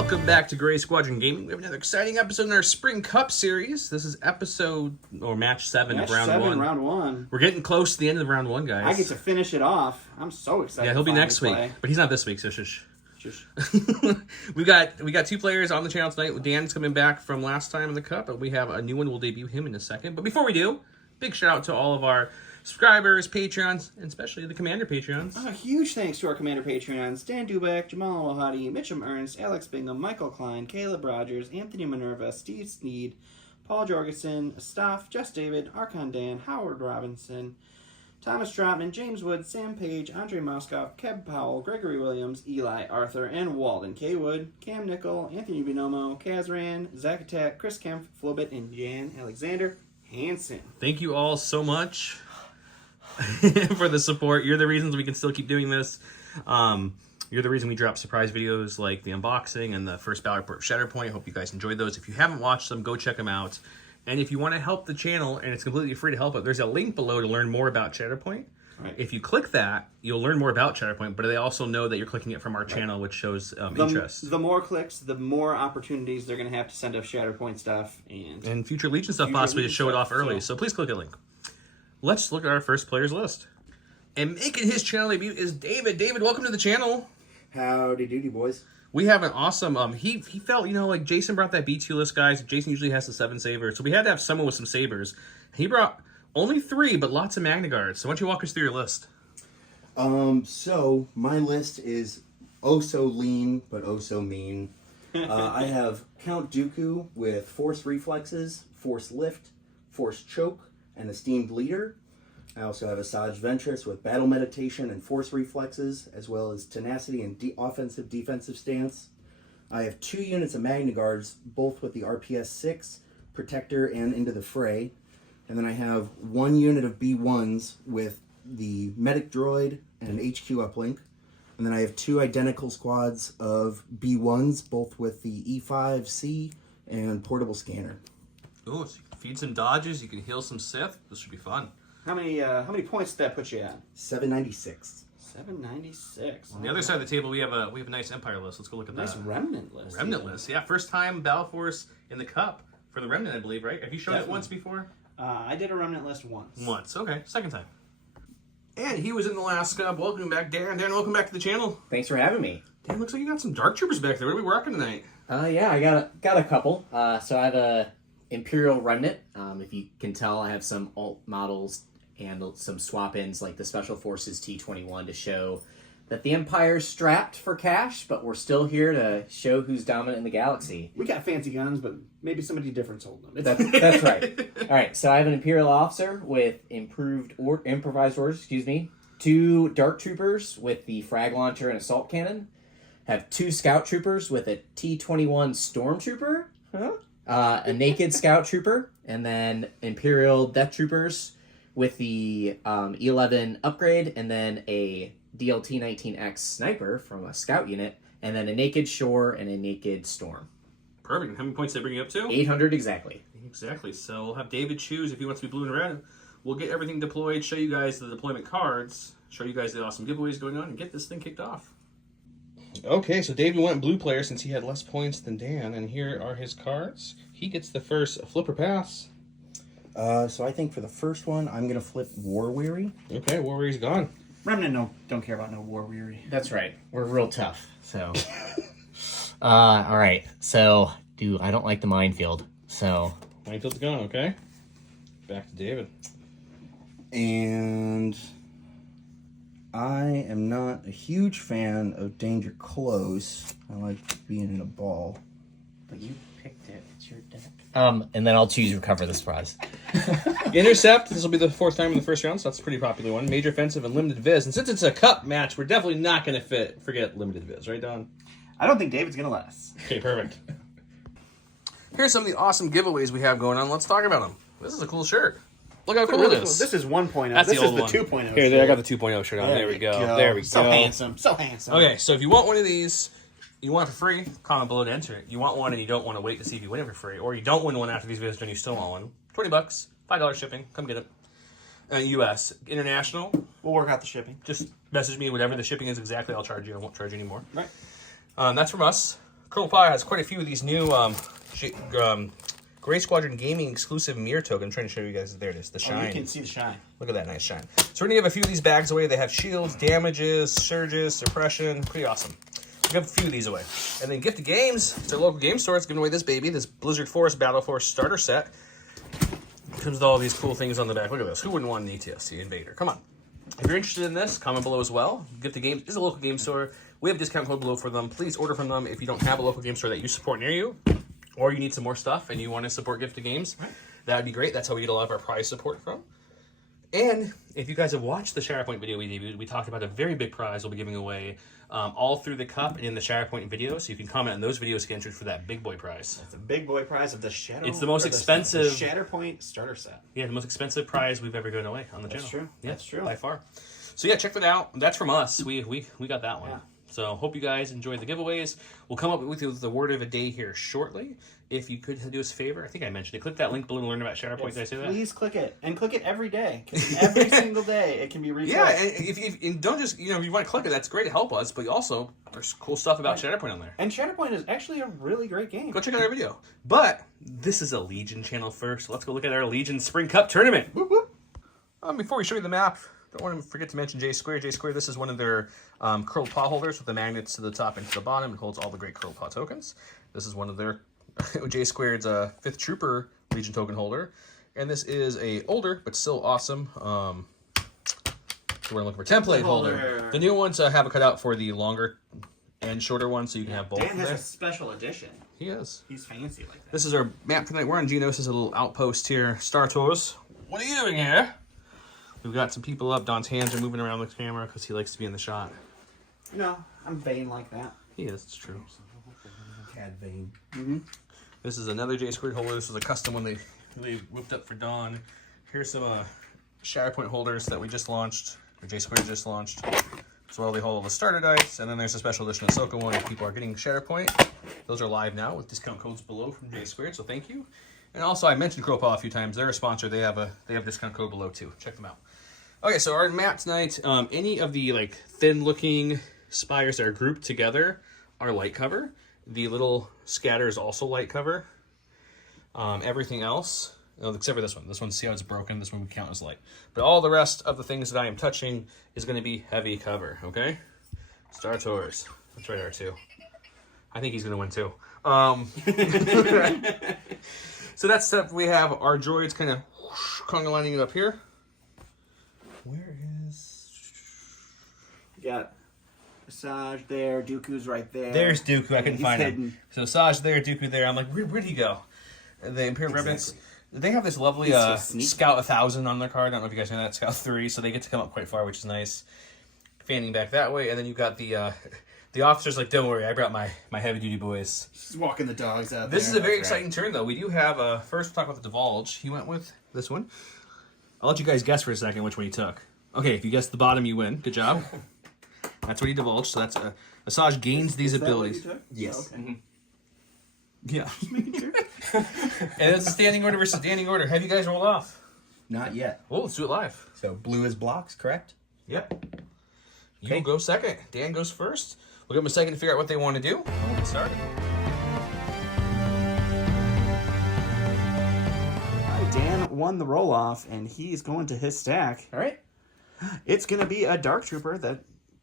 Welcome back to Gray Squadron Gaming. We have another exciting episode in our Spring Cup series. This is episode, or match 7 of round 1. We're getting close to the end of round 1, guys. I get to finish it off. I'm so excited. Yeah, he'll be next week, but he's not this week, so shush. we got 2 players on the channel tonight. Dan's coming back from last time in the Cup, and we have a new one. We'll debut him in a second. But before we do, big shout out to all of our subscribers, Patreons, and especially the Commander Patreons. A huge thanks to our Commander Patreons: Dan Dubek, Jamal Wahadi, Mitchum Ernst, Alex Bingham, Michael Klein, Caleb Rogers, Anthony Minerva, Steve Sneed, Paul Jorgensen, Staff, Jess David, Archon Dan, Howard Robinson, Thomas Trotman, James Wood, Sam Page, Andre Moskoff, Keb Powell, Gregory Williams, Eli Arthur, and Walden K. Wood, Cam Nickel, Anthony Binomo, Kazran, Zach Attack, Chris Kempf, Flobit, and Jan Alexander Hansen. Thank you all so much for the support. You're the reasons we can still keep doing this. You're the reason we drop surprise videos like the unboxing and the first Battle Report Shatterpoint. I hope you guys enjoyed those. If you haven't watched them, go check them out. And if you want to help the channel, and it's completely free to help it, there's a link below to learn more about Shatterpoint. Right. If you click that, you'll learn more about Shatterpoint, but they also know that you're clicking it from our channel, which shows interest. The more clicks, the more opportunities they're going to have to send us Shatterpoint stuff. And future Legion stuff possibly to show it off early. So please click a link. Let's look at our first players list. And making his channel debut is David. David, welcome to the channel. Howdy doody, boys. We have an awesome, he felt, like Jason brought that B2 list, guys. Jason usually has the 7 sabers, so we had to have someone with some sabers. He brought only 3, but lots of Magna Guards. So why don't you walk us through your list? So my list is oh so lean, but oh so mean. I have Count Dooku with Force Reflexes, Force Lift, Force Choke, and Esteemed Leader. I also have Asajj Ventress with Battle Meditation and Force Reflexes, as well as Tenacity and Offensive-Defensive Stance. I have 2 units of Magna Guards, both with the RPS 6, Protector, and Into the Fray. And then I have 1 unit of B1s with the Medic Droid and an HQ uplink. And then I have 2 identical squads of B1s, both with the E5C and Portable Scanner. Ooh, so you can feed some dodges, you can heal some Sith. This should be fun. How many points did that put you at? 796. 796. On the other side of the table, we have a nice Empire list. Let's go look at that. Nice Remnant list. Remnant list, yeah. First time Battle Force in the Cup for the Remnant, I believe, right? Have you shown it once before? I did a Remnant list once. Once, okay. Second time. And he was in the last Cup. Welcome back, Darren. Darren, welcome back to the channel. Thanks for having me. Darren, looks like you got some Dark Troopers back there. What are we rocking tonight? Yeah, I got a couple. So I have a Imperial Remnant. If you can tell, I have some alt models and some swap-ins like the Special Forces T-21 to show that the Empire's strapped for cash, but we're still here to show who's dominant in the galaxy. We got fancy guns, but maybe somebody different's holding them. That's right. All right, so I have an Imperial officer with improvised orders, 2 Dark Troopers with the Frag Launcher and Assault Cannon. Have 2 Scout Troopers with a T-21 Stormtrooper. A Naked Scout Trooper, and then Imperial Death Troopers with the E11 upgrade, and then a DLT-19X Sniper from a Scout unit, and then a Naked Shore and a Naked Storm. Perfect. How many points did they bring you up to? 800 exactly. Exactly. So we'll have David choose if he wants to be blue and red. We'll get everything deployed, show you guys the deployment cards, show you guys the awesome giveaways going on, and get this thing kicked off. Okay, so David went blue player since he had less points than Dan, and here are his cards. He gets the first flipper pass. So I think for the first one, I'm going to flip War Weary. Okay, War Weary's gone. Remnant don't care about no War Weary. That's right. We're real tough. So, all right. So, I don't like the minefield. So, Minefield's gone. Okay. Back to David. And I am not a huge fan of Danger Close. I like being in a ball. but you picked it. It's your deck. And then I'll choose Recover the Surprise. Intercept. This will be the 4th time in the first round, so that's a pretty popular one. Major Offensive and Limited Viz. And since it's a cup match, we're definitely not going to forget Limited Viz, right, Don? I don't think David's going to let us. Okay, perfect. Here's some of the awesome giveaways we have going on. Let's talk about them. This is a cool shirt. Look how cool it is. This is 1.0. That's this the old is the one. 2.0. Here, I got the 2.0 shirt on. There we go. There we go. So handsome. So handsome. Okay, so if you want one of these, you want it for free, comment below to enter it. You want one and you don't want to wait to see if you win it for free, or you don't win one after these videos and you still want one. $20, $5 shipping. Come get it. US. International. We'll work out the shipping. Just message me whatever the shipping is exactly. I'll charge you. I won't charge you anymore. Right. That's from us. Colonel Pie has quite a few of these new Gray Squadron Gaming exclusive mirror token. I'm trying to show you guys. There it is, the shine. Oh, you can see the shine. Look at that nice shine. So we're gonna give a few of these bags away. They have shields, damages, surges, suppression. Pretty awesome. We'll give a few of these away. And then Gift of Games, it's our local game store. It's giving away this baby, this Blizzard Force Battle Force starter set. Comes with all these cool things on the back. Look at this. Who wouldn't want an ETSC Invader? Come on. If you're interested in this, comment below as well. Gift of Games is a local game store. We have a discount code below for them. Please order from them if you don't have a local game store that you support near you, or you need some more stuff and you want to support Gift of Games. That would be great. That's how we get a lot of our prize support from. And if you guys have watched the Shatterpoint video we debuted, we talked about a very big prize we'll be giving away all through the cup and in the Shatterpoint video. So you can comment on those videos to get entered for that big boy prize. It's a big boy prize of the Shadow. It's the most expensive Shatterpoint starter set. Yeah, the most expensive prize we've ever given away on the channel. That's true. Yeah, That's true. By far. So yeah, check that out. That's from us. We got that one. Yeah. So hope you guys enjoyed the giveaways. We'll come up with you with the word of the day here shortly. If you could do us a favor, I think I mentioned it. Click that link below to learn about Shatterpoint. Did I say that? Please click it. And click it every day. 'Cause every single day it can be refreshed. Yeah, and if don't just, if you want to click it, that's great to help us. But also, there's cool stuff about Shatterpoint on there. And Shatterpoint is actually a really great game. Go check out our video. But this is a Legion channel first. So let's go look at our Legion Spring Cup tournament. Whoop, whoop. Before we show you the map, don't want to forget to mention J Square. J Square, this is one of their curled paw holders with the magnets to the top and to the bottom. It holds all the great curled paw tokens. This is one of their J Squared's 5th Trooper Legion token holder. And this is a older, but still awesome, so we're looking for template holder. The new ones have a cutout for the longer and shorter one, so you can have both. Dan has a special edition. He is. He's fancy like that. This is our map tonight. We're on Geonosis, a little outpost here. Star Tours. What are you doing here? We've got some people up. Don's hands are moving around the camera because he likes to be in the shot. No, I'm vain like that. He is, it's true. Cad vein. This is another J Squared holder. This is a custom one they whipped up for Don. Here's some Shatterpoint holders that we just launched, or J Squared just launched. So they hold all the starter dice, and then there's a special edition Ahsoka one if people are getting Shatterpoint. Those are live now with discount codes below from J Squared, so thank you. And also, I mentioned Crowpaw a few times. They're a sponsor. They have a discount code below too. Check them out. Okay, so our map tonight, any of the thin-looking spires that are grouped together are light cover. The little scatter is also light cover. Everything else, except for this one. This one, see how it's broken? This one would count as light. But all the rest of the things that I am touching is going to be heavy cover, okay? Star Tours. That's right, R2. I think he's going to win too. So that's stuff. We have our droids kind of conga lining it up here. Where is... You got Asajj there, Dooku's right there. There's Dooku. I couldn't find hidden. him. So Asajj there, Dooku there. I'm like, where'd he go? The Imperial Remnants. They have this lovely Scout 1000 on their card. I don't know if you guys know that. Scout 3. So they get to come up quite far, which is nice. Fanning back that way. And then you've got the officer's like, don't worry, I brought my heavy-duty boys. Just walking the dogs out This is a very exciting turn, though. We do have, first we'll talk about the Divulge. He went with this one. I'll let you guys guess for a second which one he took. Okay, if you guess the bottom, you win. Good job. That's what he divulged. So that's Asajj gains these abilities. Yes. Oh, okay. Yeah. Just making sure. And it's a standing order versus standing order. Have you guys rolled off? Not yet. Oh, let's do it live. So blue is blocks, correct? Yep. You go second. Dan goes first. We'll give them a second to figure out what they want to do. And we'll get started. All right, Dan won the roll-off, and he's going to his stack. All right. It's going to be a Dark Trooper. That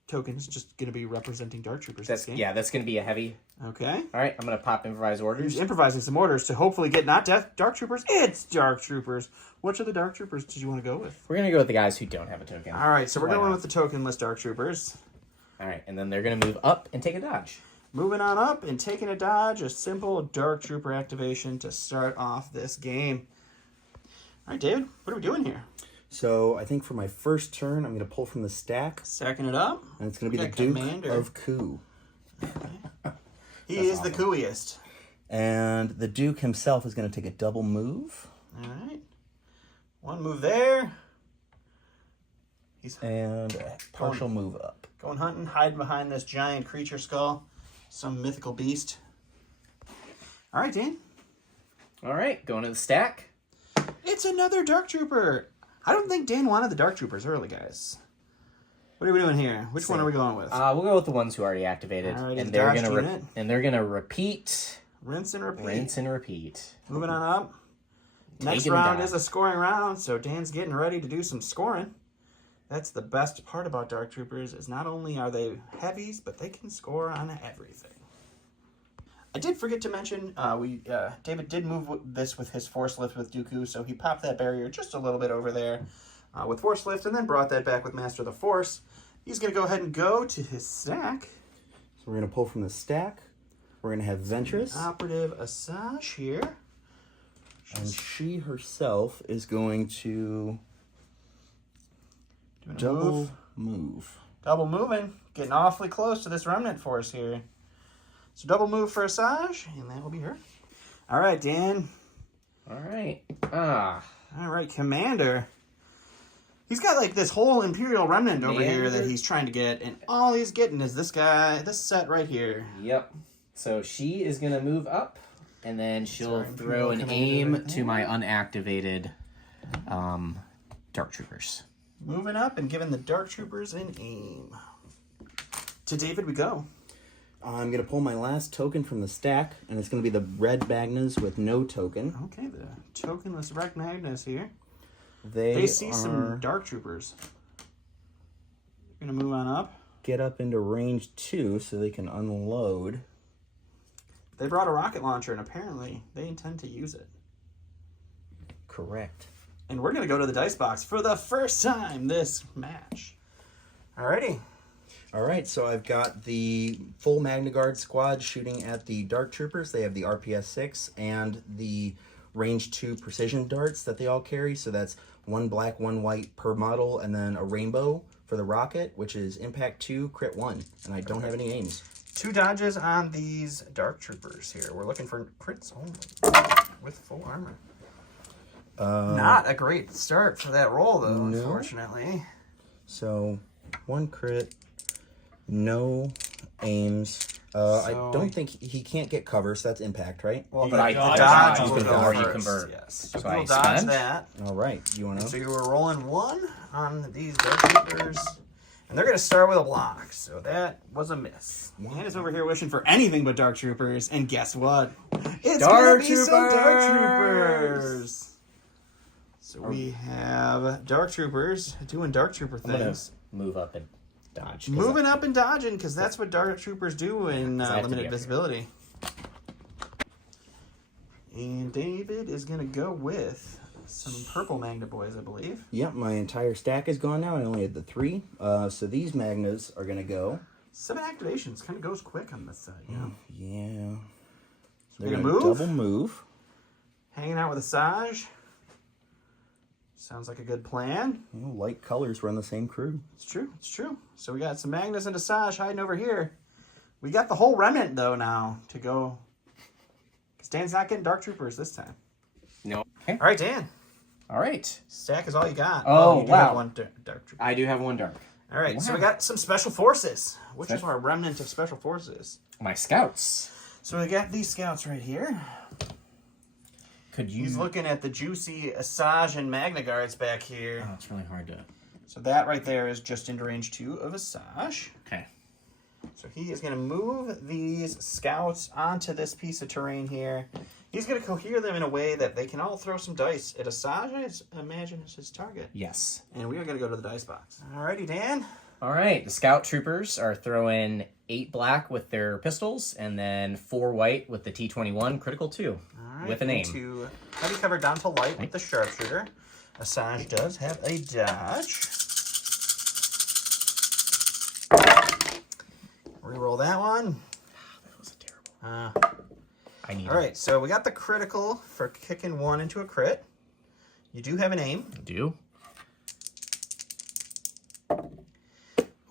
token is just going to be representing Dark Troopers this game. Yeah, that's going to be a heavy. Okay. All right, I'm going to pop improvise orders. He's improvising some orders to hopefully get not Dark Troopers, it's Dark Troopers. Which of the Dark Troopers did you want to go with? We're going to go with the guys who don't have a token. All right, so we're Why going not? with the tokenless Dark Troopers. All right, and then they're going to move up and take a dodge. Moving on up and taking a dodge, a simple Dark Trooper activation to start off this game. All right, David, what are we doing here? So I think for my first turn, I'm going to pull from the stack, Stacking it up. and it's going to be Okay, the Duke Commander. of Coup. He is the cooeyest. And the Duke himself is going to take a double move. All right. One move there. He's And a partial move up. going hunting, hiding behind this giant creature skull. Some mythical beast. All right, Dan. All right, going to the stack. It's another Dark Trooper. I don't think Dan wanted the Dark Troopers early, guys. What are we doing here? Which one are we going with? We'll go with the ones who already activated, Alrighty, and they're dodged gonna unit. repeat. Rinse and repeat. Rinse and repeat. Moving on up. Next Taking round down. is a scoring round, so Dan's getting ready to do some scoring. That's the best part about Dark Troopers, is not only are they heavies, but they can score on everything. I did forget to mention, David did move this with his Force Lift with Dooku, so he popped that barrier just a little bit over there with Force Lift, and then brought that back with Master of the Force. He's going to go ahead and go to his stack. So we're going to pull from the stack. We're going to have Ventress. Operative Asajj here. And she herself is going to Doing a double move. Double moving. Getting awfully close to this remnant force here. So double move for Asajj, and that will be her. All right, Dan. All right. All right, Commander. He's got like this whole Imperial remnant over here that he's trying to get, and all he's getting is this guy, this set right here. Yep. So she is gonna move up, and then she'll Sorry, throw an Imperial aim Commander. to my unactivated Dark Troopers. Moving up and giving the Dark Troopers an aim. To David we go. I'm going to pull my last token from the stack, and it's going to be the red Magnas with no token. Okay, the tokenless Wreck Magnus here. They They see are some Dark Troopers. Gonna move on up. get up into range 2 so they can unload. They brought a rocket launcher, and apparently they intend to use it. Correct. And we're going to go to the dice box for the first time this match. Alrighty. All right, so I've got the full Magna Guard squad shooting at the Dark Troopers. They have the RPS-6 and the range 2 precision darts that they all carry. So that's 1 black, 1 white per model, and then a rainbow for the rocket, which is impact 2, crit 1. And I don't have any aims. 2 dodges on these Dark Troopers here. We're looking for crits only with full armor. Not a great start for that roll, though, No. unfortunately. So 1 crit, no aims. I don't think he can't get cover, so that's impact, right? Well, But I the dodge dodge you will go before you first. convert. Yes. So So I we'll dodge spend? that. All right, you want to? So you were rolling 1 on these Dark Troopers. And they're going to start with a block. So that was a miss. Dan is over here wishing for anything but Dark Troopers. And guess what? It's Dark gonna be some Dark Troopers! Troopers. So we have Dark Troopers doing Dark Trooper I'm gonna things. move up and dodge. 'cause Moving up and dodging, because that's what Dark Troopers do in I have to be limited up visibility. And David is going to go with some purple Magna Boys, I believe. Yep, my entire stack is gone now. I only had the 3. So these Magnas are going to go. 7 activations. Kind of goes quick on this side, you know? Yeah. They're gonna going to move? double move. Hanging out with Asajj. Sounds like a good plan. You know, light colors run the same crew. It's true. It's true. So we got some Magnus and Asajj hiding over here. We got the whole remnant, though, now to go. Because Dan's not getting Dark Troopers this time. No. Okay. All right, Dan. All right. Stack is all you got. Oh, you do wow. have one Dark Trooper. I do have 1 dark. All right, so Wow. we got some Special Forces. Which is Special- our remnant of Special Forces. My scouts. So we got these scouts right here. Could you? He's looking at the juicy Asajj and Magna Guards back here. Oh, it's really hard to. So that right there is just into range 2 of Asajj. Okay. So he is going to move these scouts onto this piece of terrain here. He's going to cohere them in a way that they can all throw some dice at Asajj, I imagine, is his target. Yes. And we are going to go to the dice box. Alrighty, Dan. All right. The scout troopers are throwing 8 black with their pistols, and then 4 white with the T21 critical 2 All right, with an aim. into heavy cover down to light with the sharpshooter. Asajj does have a dodge. Reroll that one. That was terrible. I need. All right, so we got the critical for kicking 1 into a crit. You do have an aim. I do.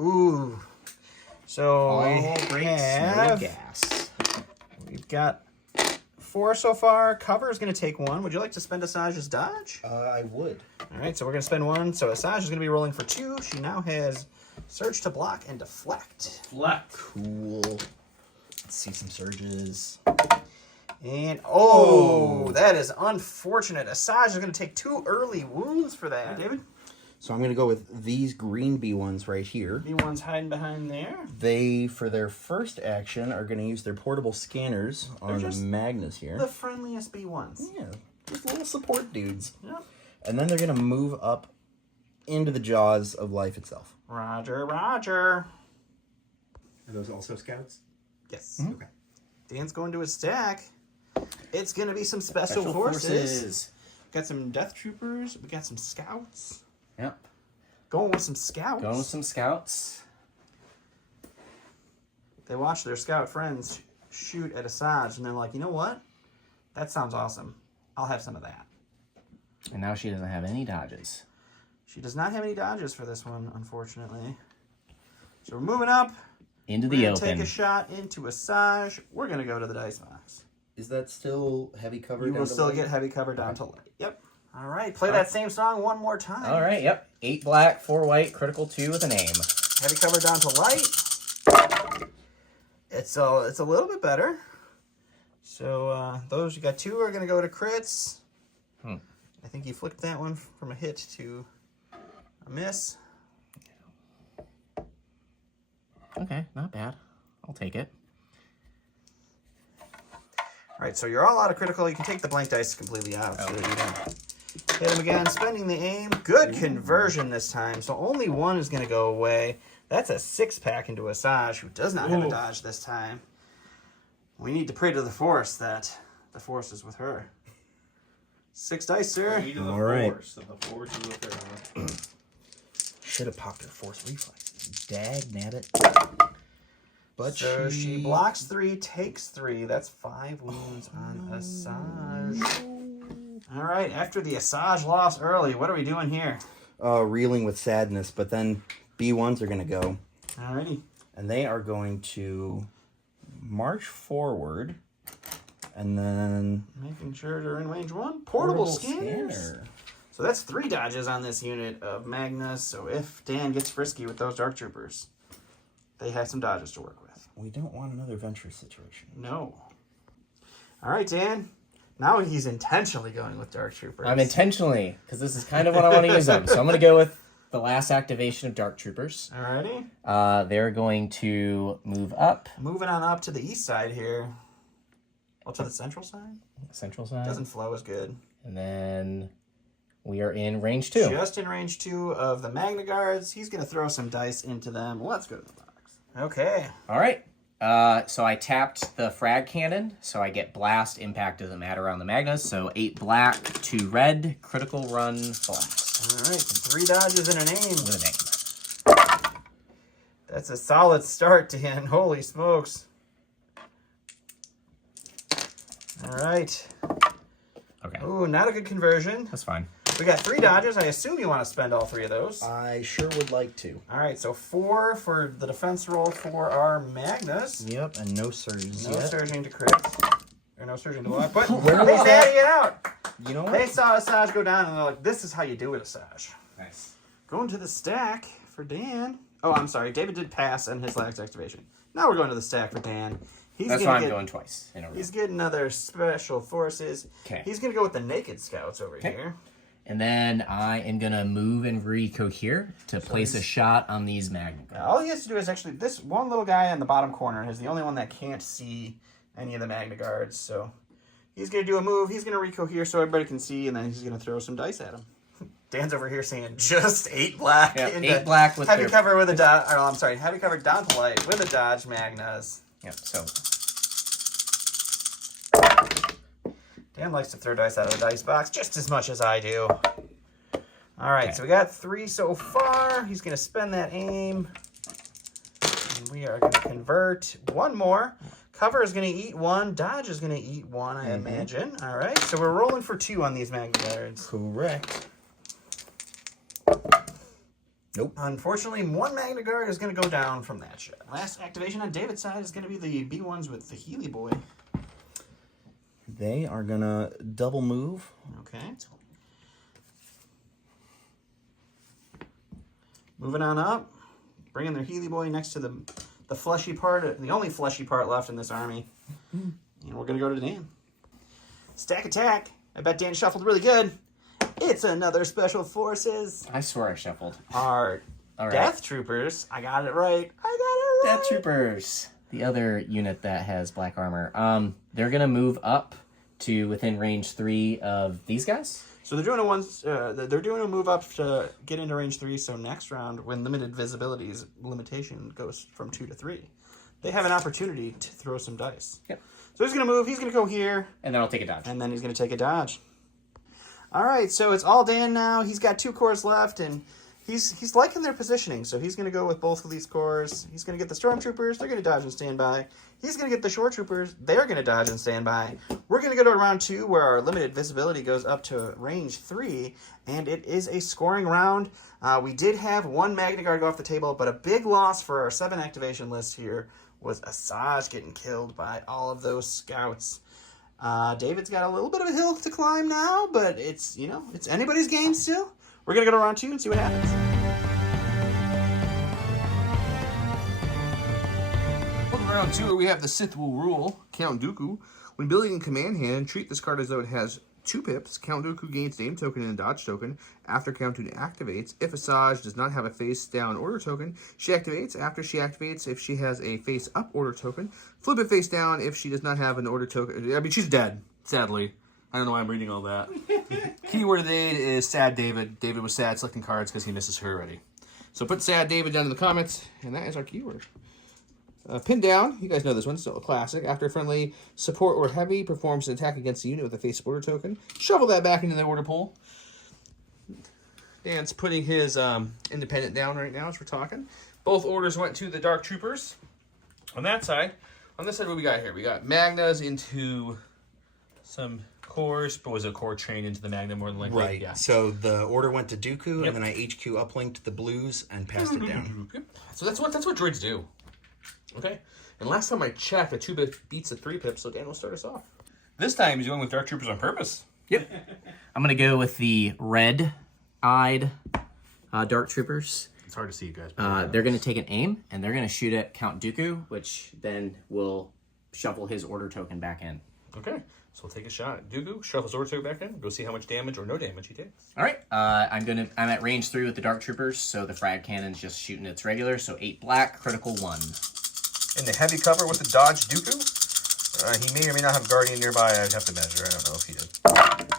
Ooh. So All we breaks, no have, gas. we've got 4 so far. Cover is going to take 1. Would you like to spend Asajj's dodge? I would. All right, so we're going to spend 1. So Asajj is going to be rolling for 2. She now has surge to block and deflect. Cool. Let's see some surges. And, oh, that is unfortunate. Asajj is going to take 2 early wounds for that. David? So I'm going to go with these green B1s right here. B1's hiding behind there. They, for their first action, are going to use their portable scanners on the Magnus here. The friendliest B1s. Yeah, just little support dudes. Yep. And then they're going to move up into the jaws of life itself. Roger, roger. Are those also scouts? Yes. Okay. Dan's going to his stack. It's going to be some special forces. Got some death troopers. We got some scouts. Yep. Going with some scouts. Going with some scouts. They watch their scout friends shoot at Asajj, and they're like, you know what? That sounds awesome. I'll have some of that. And now she doesn't have any dodges. She does not have any dodges for this one, unfortunately. So we're moving up. Into We're the going to open. take a shot into Asajj. We're going to go to the dice box. Is that still heavy cover? You down will to still light? get heavy cover down to light. Yep. All right. Play that same song one more time. All right, yep. 8 black, 4 white, critical 2 with a name. Heavy cover down to light. It's a little bit better. So those, you got 2 are going to go to crits. I think you flipped that one from a hit to a miss. Okay, not bad. I'll take it. All right, so you're all out of critical. You can take the blank dice completely out so that you don't hit them again. Spending the aim. Good conversion this time. So only 1 is going to go away. That's a 6-pack into Asajj, who does not have a dodge this time. We need to pray to the Force that the Force is with her. 6 dice, sir. All right. The force is with her. Should have popped her force reflexes. Dag nabbit. But So she blocks 3, takes 3. That's 5 wounds on Asajj. All right, after the Asajj loss early, what are we doing here? reeling with sadness, but then B1s are going to go. Alrighty. And they are going to march forward. And then... Making sure they're in range 1. Portable scanners. Scanner. So that's 3 dodges on this unit of Magnus. So if Dan gets frisky with those Dark Troopers, they have some dodges to work with. We don't want another venture situation. No. All right, Dan. Now he's intentionally going with Dark Troopers. I'm intentionally, because this is kind of what I want to use them. So I'm going to go with the last activation of Dark Troopers. Alrighty. They're going to move up. Moving on up to the east side here. Well, to the central side? Central side. Doesn't flow as good. And then we are in range 2. Just in range 2 of the Magna Guards. He's going to throw some dice into them. Let's go to the box. Okay. All right. So I tapped the frag cannon, so I get blast. Impact doesn't matter on the Magnus. So 8 black, 2 red, critical run, blast. All right. 3 dodges and a name. With a name. That's a solid start, Dan. Holy smokes. All right. Okay. Ooh, not a good conversion. That's fine. We got 3 dodges. I assume you want to spend all 3 of those. I sure would like to. All right, so 4 for the defense roll for our Magnus. Yep, and no surges No yet. surging to crits. Or no surging to block. But Where he's was adding it out. You know They what? saw Asajj go down, and they're like, this is how you do it, Asajj. Nice. Going to the stack for Dan. Oh, I'm sorry. David did pass on his last activation. Now we're going to the stack for Dan. That's why I'm going twice in a row. He's getting other special forces. Okay. He's going to go with the Naked Scouts over Okay. here. And then I am going to move and recohere to place a shot on these Magna Guards. All he has to do is actually, this one little guy in the bottom corner is the only one that can't see any of the Magna Guards. So he's going to do a move. He's going to recohere so everybody can see, and then he's going to throw some dice at him. Dan's over here saying just 8 black. Yep, into 8 black with heavy their... cover with a dodge. I'm sorry, heavy cover down to light with a dodge Magnus. Yep, so... Dan likes to throw dice out of the dice box just as much as I do. All right, Okay. so we got 3 so far. He's going to spend that aim. And we are going to convert 1 more. Cover is going to eat 1. Dodge is going to eat 1, I imagine. All right, so we're rolling for 2 on these Magna Guards. Correct. Nope. Unfortunately, 1 Magna Guard is going to go down from that shot. Last activation on David's side is going to be the B1s with the Healy Boy. They are going to double move. Okay. Moving on up, bringing their Healy Boy next to the fleshy part, the only fleshy part left in this army. And we're going to go to Dan. Stack attack. I bet Dan shuffled really good. It's another Special Forces. I swear I shuffled. Our All right. Death Troopers. I got it right. Death Troopers. The other unit that has black armor. They're gonna move up to within range 3 of these guys. So they're doing they're doing a move up to get into range 3. So next round, when limited visibility's limitation goes from 2 to 3, they have an opportunity to throw some dice. Yep. So he's gonna move. He's gonna go here, And then I'll take a dodge. and then he's gonna take a dodge. All right. So it's all Dan now. He's got 2 cores left, and he's liking their positioning. So he's gonna go with both of these cores. He's gonna get the stormtroopers. They're gonna dodge and stand by. He's going to get the shore troopers. They're going to dodge and stand by. We're going to go to round 2 where our limited visibility goes up to range 3. And it is a scoring round. We did have 1 Magna Guard go off the table, but a big loss for our 7 activation list here was Asajj getting killed by all of those scouts. David's got a little bit of a hill to climb now, but it's, it's anybody's game still. We're going to go to round 2 and see what happens. Round 2, where we have the Sith will rule, Count Dooku. When building in command hand, treat this card as though it has 2 pips. Count Dooku gains name token and a dodge token after Count Dooku activates. If Asajj does not have a face down order token, she activates. After she activates, if she has a face up order token, flip it face down if she does not have an order token. I mean, she's dead, sadly. I don't know why I'm reading all that. Keyword of the aid is Sad David. David was sad selecting cards because he misses her already. So put Sad David down in the comments, and that is our keyword. Pin down, you guys know this one, still a classic. After friendly support or heavy performs an attack against a unit with a face order token, shovel that back into the order pool. Dan's putting his independent down right now as we're talking. Both orders went to the Dark Troopers. On that side, on this side, what we got here? We got Magnas into some cores, but was a core train into the Magna more than likely? Right. Yeah. So the order went to Dooku, and then I HQ uplinked the blues and passed it down. So that's what droids do. Okay, and last time I checked, a 2-pip beats a 3-pip, so Dan will start us off. This time he's going with Dark Troopers on purpose. Yep. I'm going to go with the red-eyed Dark Troopers. It's hard to see you guys. They're going to take an aim, and they're going to shoot at Count Dooku, which then will shuffle his order token back in. Okay, so we'll take a shot. Dooku, shuffle his order token back in. Go see how much damage or no damage he takes. All right. I'm at range 3 with the Dark Troopers, so the frag cannon's just shooting its regular, so 8 black, critical 1. In the heavy cover with the Dodge Dooku. He may or may not have Guardian nearby. I'd have to measure. I don't know if he did.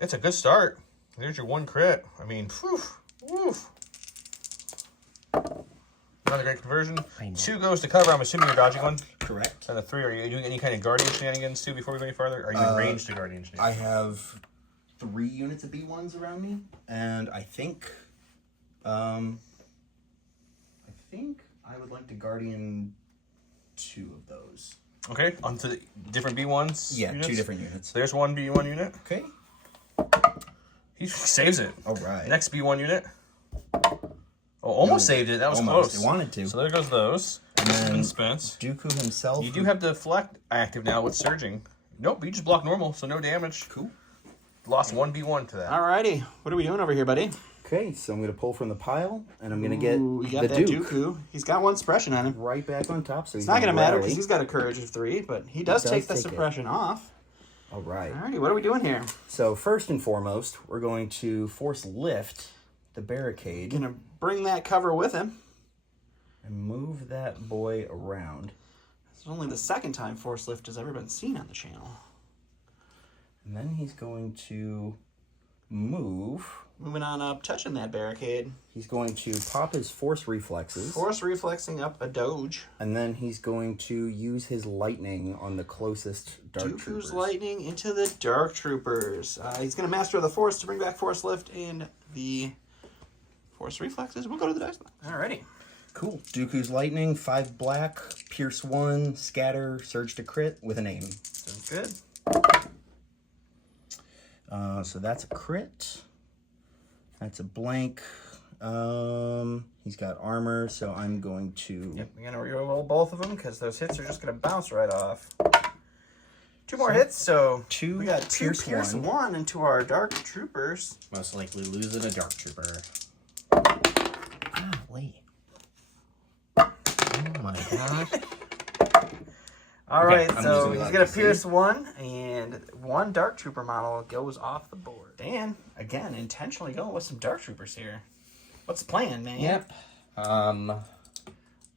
It's a good start. There's your 1 crit. I mean, woof. Not a great conversion. 2 goes to cover. I'm assuming you're dodging 1. Correct. And a 3. Are you doing any kind of Guardian shenanigans too before we go any farther? Are you in range to Guardian shenanigans? I have 3 units of B1s around me, and I think I would like to Guardian 2 of those. Okay, onto the different B1s. Yeah, units. 2 different units. There's 1 B1 unit. Okay. He saves it. All right. Next B1 unit. Oh, almost saved it. That was Almost. close. It wanted to. So there goes those. And then Spence. Dooku himself. You do have deflect active now with surging. Nope, you just block normal, so no damage. Cool. Lost 1B1 to that. Alrighty, what are we doing over here, buddy? Okay, so I'm going to pull from the pile, and I'm going to get We got the that Duke Dooku. He's got 1 suppression on him. right back on top. So It's not going to matter because he's got a courage of 3, but he does take the take it. suppression off. All right. Alrighty, what are we doing here? So first and foremost, we're going to force lift the barricade Gonna bring that cover with him. and move that boy around. It's only the 2nd time Force Lift has ever been seen on the channel. And then he's going to move. Moving on up, touching that barricade. He's going to pop his force reflexes. Force reflexing up a doge. And then he's going to use his lightning on the closest Dark Dooku's Troopers. lightning into the Dark Troopers. He's going to master the Force to bring back Force Lift and the Force reflexes. We'll go to the dice line. Alrighty. Cool. Dooku's lightning, 5 black, pierce 1, scatter, surge to crit with an aim. Sounds good. So that's a crit. That's a blank. He's got armor, so I'm going to... Yep, we're going to reroll both of them because those hits are just going to bounce right off. 2 more hits, so 2 we got 2 pierce 1 into our Dark Troopers. Most likely losing a Dark Trooper. Wait. Oh my gosh. All Okay, right, I'm so losing he's a going to see. pierce 1, and 1 Dark Trooper model goes off the board. Dan, again, intentionally going with some Dark Troopers here. What's the plan, man? Yep.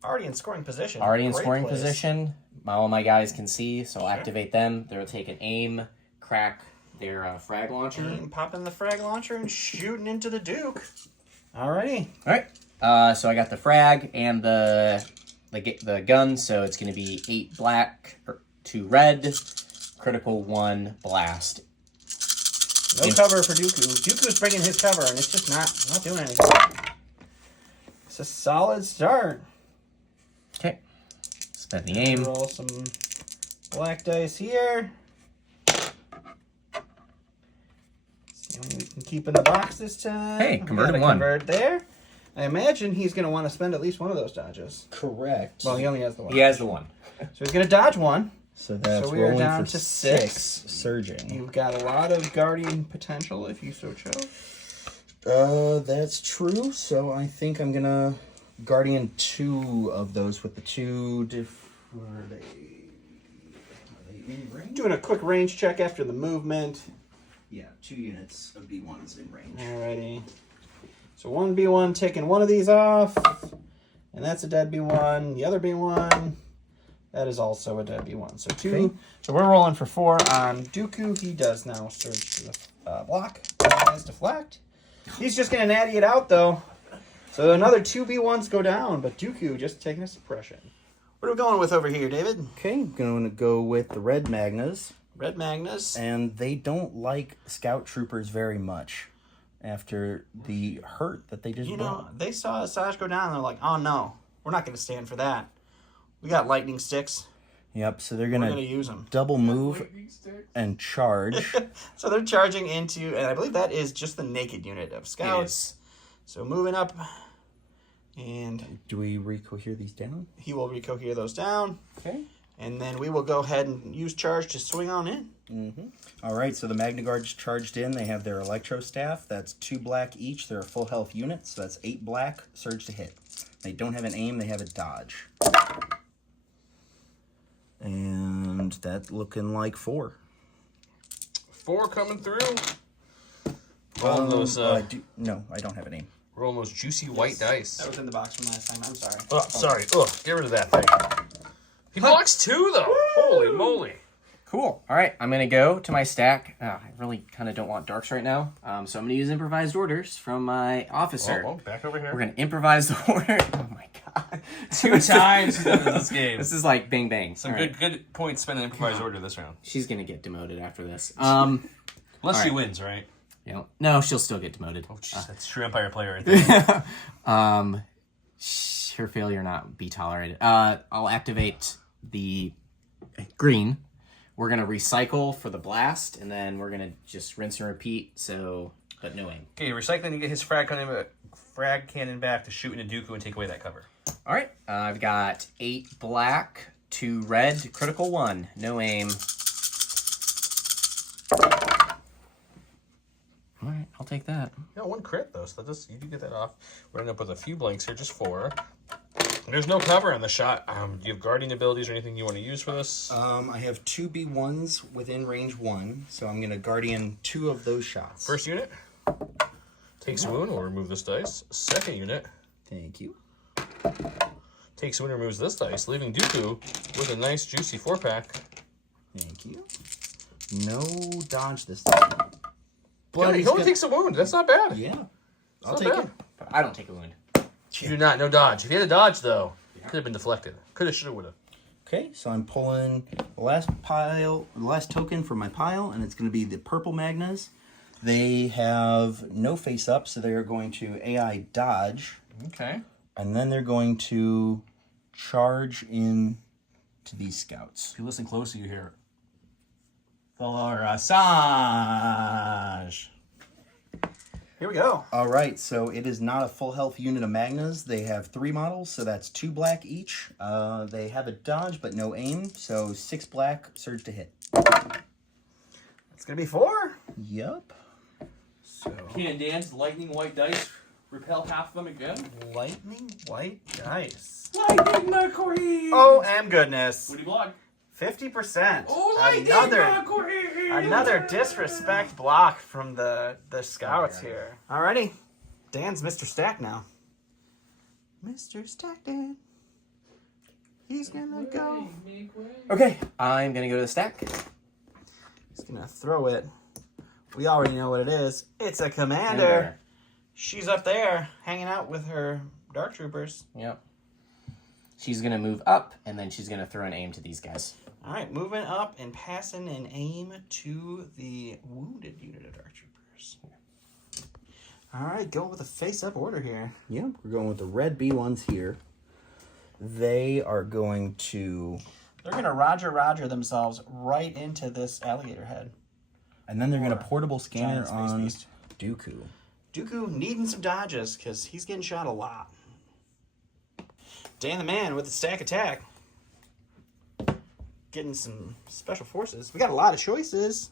Already in scoring position. Already in Great scoring place. position. All my guys can see, so I'll activate them. They'll take an aim, crack their frag launcher. And popping the frag launcher and shooting into the Duke. Alrighty. All right. So I got the frag and the gun, so it's going to be 8 black, 2 red, critical 1 blast. No cover for Dooku. Dooku's bringing his cover, and it's just not doing anything. It's a solid start. Okay. Spend the aim. Roll some black dice here. See how many we can keep in the box this time. Hey, We converted got a 1. Convert there. I imagine he's going to want to spend at least one of those dodges. Correct. Well, he only has the one. He has the 1. So he's going to dodge 1. So that's So we are rolling down for to 6. surging. You've got a lot of guardian potential if you so chose. That's true. So I think I'm gonna guardian 2 of those with the 2 are they in range? Doing a quick range check after the movement. Yeah, 2 units of B1s in range. Alrighty. So one B1 taking one of these off. And that's a dead B1. The other B1, that is also a dead B1. So 2. Okay. So we're rolling for 4 on Dooku. He does now surge to the block. Has deflect. He's just going to natty it out, though. So another 2 B1s go down, but Dooku just taking a suppression. What are we going with over here, David? Okay, I'm going to go with the red Magnas. Red Magnus. And they don't like scout troopers very much after the hurt that they just You know, brought. they saw Asajj go down and they're like, oh no, we're not going to stand for that. We got lightning sticks. Yep, so they're We're going going to to use them. double move and charge. So they're charging into, and I believe that is just the naked unit of scouts. So moving up, and Do we recohere these down? he will recohere those down. Okay. And then we will go ahead and use charge to swing on in. Mm-hmm. All right, so the Magna Guard's charged in. They have their Electro Staff. That's 2 black each. They're a full health unit, so that's 8 black. Surge to hit. They don't have an aim. They have a dodge. And that's looking like 4. 4 coming through. Rolling those, no, I don't have an aim. rolling those juicy white dice. That was in the box from last time. I'm sorry. Oh, sorry. Ugh, get rid of that thing. He blocks 2, though. Holy moly. Cool. All right, I'm going to go to my stack. I really kind of don't want darks right now, so I'm going to use improvised orders from my officer. Oh, back over here. We're going to improvise the order. Oh, my God. 2 times he's done this game. This is like bang, bang. Some All right. good points spent in improvised order this round. She's going to get demoted after this. Unless All she right. wins, right? You know, no, she'll still get demoted. Oh, jeez, that's true Empire player right there. Her failure not be tolerated. I'll activate the green. We're going to recycle for the blast, and then we're going to just rinse and repeat, so, but no aim. Okay, recycling to get his frag cannon back to shoot into Dooku and take away that cover. All right, I've got 8 black, 2 red, critical 1, no aim. All right, I'll take that. Yeah, 1 crit, though, so you do get that off. We're ending up with a few blanks here, just 4. There's no cover on the shot. Do you have guardian abilities or anything you want to use for this? I have 2 B1s within range 1, so I'm going to guardian 2 of those shots. First unit takes a wound. We'll remove this dice. Second unit Thank you. takes a wound and removes this dice, leaving Dooku with a nice juicy 4-pack. Thank you. No dodge this time. But He only takes a wound. That's not bad. Yeah. I'll Not take bad. it. But I don't take a wound. You do not. No dodge. If you had a dodge, though, it could have been deflected. Could have, should have, would have. Okay, so I'm pulling the last token from my pile, and it's going to be the purple Magnas. They have no face up, so they're going to AI dodge, Okay. and then they're going to charge in to these scouts. If you listen closely, you hear it. For Asajj. Here we go. All right, so it is not a full health unit of Magnas. They have 3 models, so that's 2 black each. They have a dodge, but no aim, so 6 black, surge to hit. It's going to be 4. Yup. So, Can Dan's lightning white dice repel half of them again? lightning white dice. Lightning McQueen! Oh, am goodness. What do you block? 50%. Oh, Another disrespect block from the scouts here. Alrighty. Dan's Mr. Stack now. Mr. Stackton. He's gonna go. Okay, I'm gonna go to the stack. He's gonna throw it. We already know what it is. It's a commander. She's up there hanging out with her dark troopers. Yep. She's gonna move up, and then she's gonna throw an aim to these guys. All right, moving up and passing an aim to the wounded unit of dark troopers. All right, going with a face-up order here. Yep, we're going with the red B1s here. They are going to... They're going to Roger themselves right into this alligator head. And then they're going to portable scanner Giant space on beast. Dooku. Dooku needing some dodges because he's getting shot a lot. Dan the Man with the stack attack. Getting some special forces. We got a lot of choices.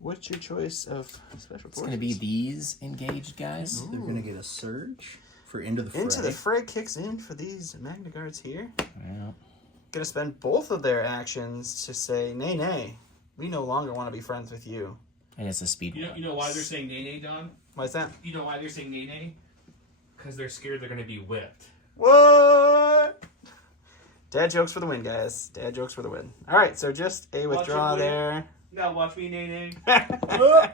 What's your choice of special forces? It's gonna be these engaged guys. They're going to get a surge for Into the Fray. Into the Fray kicks in for these Magna Guards here. Yeah. Gonna spend both of their actions to say, nay, nay, we no longer want to be friends with you. And it's a speed. You know why they're saying nay nay, Don? Why's that? You know why they're saying nay nay? Because they're scared they're going to be whipped. What? Dad jokes for the win, guys. Dad jokes for the win. All right, so just a withdraw there. Now watch me nay nay.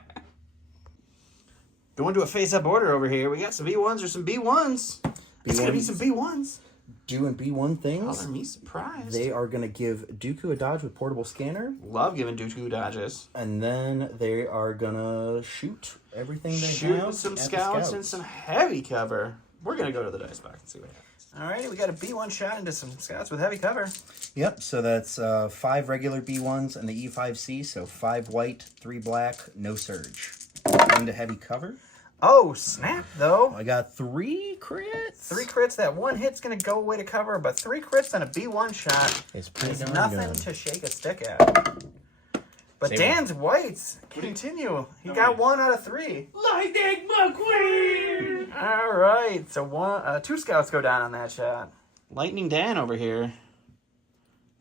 Going to a face-up order over here. We got some B1s or some B1s. It's going to be some B1s. Doing B1 things. Color me surprised. They are going to give Dooku a dodge with portable scanner. Love giving Dooku dodges. And then they are going to shoot everything they Shooting have some at the scouts and some heavy cover. We're going to go to the dice box and see what happens. All right, we got a B1 shot into some scouts with heavy cover. Yep, so that's 5 regular B1s and the E5C, so 5 white, 3 black, no surge. Into heavy cover. Oh, snap, though. I got 3 crits. 3 crits. That one hit's going to go away to cover, but 3 crits on a B1 shot It's pretty is darn nothing good. to shake a stick at. But Same Dan's whites continue. He got 1 out of 3. Lightning McQueen! All right, so 2 scouts go down on that shot. Lightning Dan over here.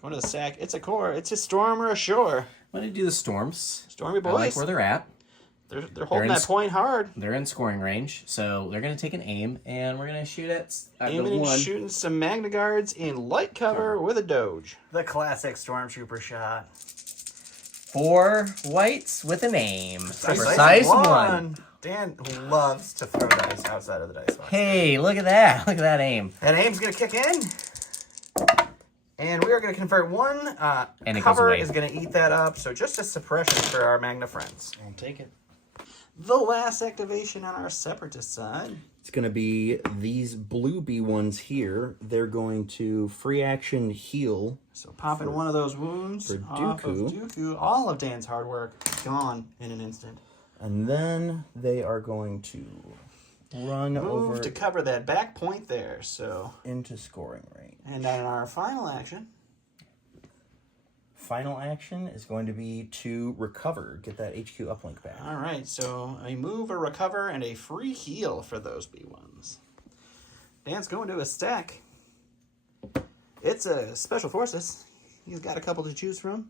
Going to the sack. It's a core. It's a storm or a shore. I'm gonna do the storms. Stormy I like boys. where they're at. They're holding in that point hard. They're in scoring range, so they're gonna take an aim, and we're gonna shoot at the Aiming and one. shooting some Magna Guards in light cover with a Doge. The classic Stormtrooper shot. 4 whites with an aim. Precise one. Dan loves to throw dice outside of the dice box. Hey, look at that! Look at that aim. That aim's going to kick in. And we are going to convert 1. And it goes cover away. is going to eat that up. So just a suppression for our Magna friends. I'll take it. The last activation on our Separatist side. It's going to be these blue B1s here. They're going to free action heal. So popping one of those wounds for off of Dooku. Dooku. All of Dan's hard work gone in an instant. And then they are going to run Move over to cover that back point there. So, into scoring range. and on our final action, Final action is going to be to recover. Get that HQ uplink back. all right. So a move, a recover, and a free heal for those B1s. Dan's going to a stack. It's a special forces. He's got a couple to choose from.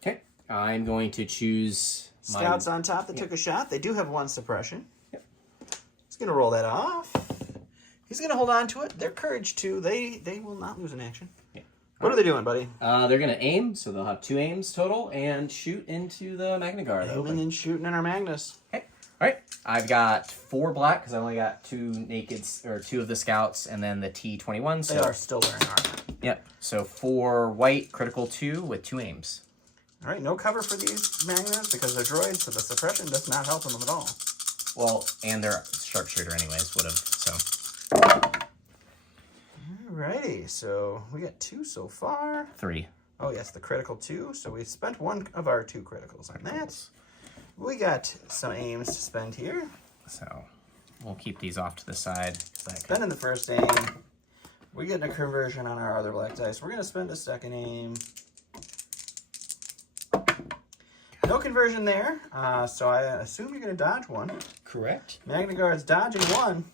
Okay, I'm going to choose my Scouts on top that took a shot. They do have 1 suppression. Yep. He's going to roll that off. He's going to hold on to it. They're courage 2. They will not lose an action. Yeah. What are they doing, buddy? They're gonna aim, so they'll have 2 aims total, and shoot into the Magna Guard. Aiming and shooting in our Magnus. Okay. All right. I've got 4 black because I only got 2 nakeds or 2 of the scouts, and then the T21. So They are still wearing armor. Yep. So 4 white, critical 2 with 2 aims. All right, no cover for these Magnus because they're droids, so the suppression does not help them at all. Well, and they're sharpshooter anyways. Would have so. Alrighty, so we got 2 so far. 3. Oh yes, the critical 2. So we spent 1 of our 2 criticals on that. We got some aims to spend here. So we'll keep these off to the side. 'Cause that could... Spending the first aim. We're getting a conversion on our other black dice. We're going to spend a second aim. No conversion there, so I assume you're going to dodge 1. Correct. Magna Guard's dodging 1,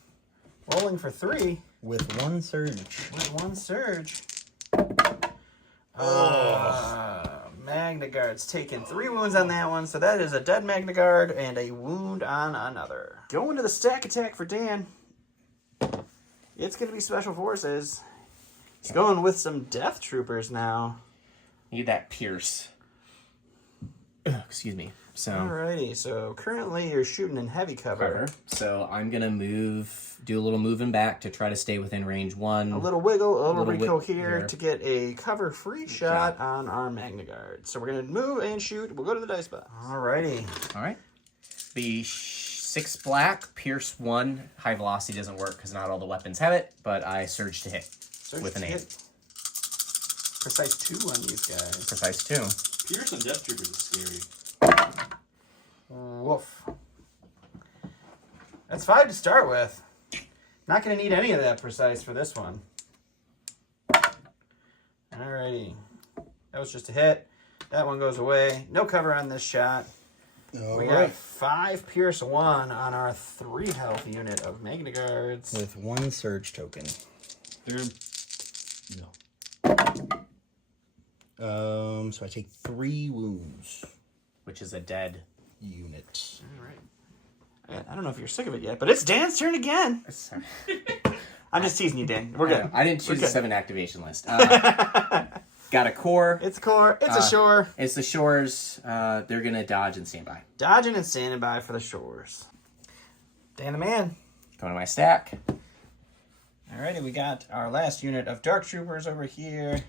rolling for 3 With 1 surge. with 1 surge. Magna Guard's taking 3 wounds on that one, so that is a dead Magna Guard and a wound on another. Going to the stack attack for Dan. It's going to be Special Forces. He's going with some Death Troopers now. Need that pierce. Excuse me. So Alrighty, so currently you're shooting in heavy cover. So I'm gonna do a little moving back to try to stay within range 1. A little wiggle, a little Little recoil here to get a cover-free shot on our Magna Guard. So we're going to move and shoot. We'll go to the dice box. Alrighty. All right. The 6 black, pierce 1. High velocity doesn't work because not all the weapons have it, but I surge to hit with an 8. Precise 2 on these guys. Precise 2. Pierce and Death Troopers is scary. Woof. That's 5 to start with. Not going to need any of that precise for this one. Alrighty. That was just a hit. That one goes away. No cover on this shot. We got 5 pierce 1 on our 3 health unit of Magna Guards. With 1 surge token. So I take 3 wounds. Which is a dead Unit. Alright. I don't know if you're sick of it yet, but it's Dan's turn again. I'm just teasing you, Dan. We're good. I didn't choose the 7 activation list. Got a core. It's core. It's a shore. It's the shores. They're going to dodge and stand by. Dodging and standing by for the shores. Dan the man. Going to my stack. Alrighty, we got our last unit of Dark Troopers over here.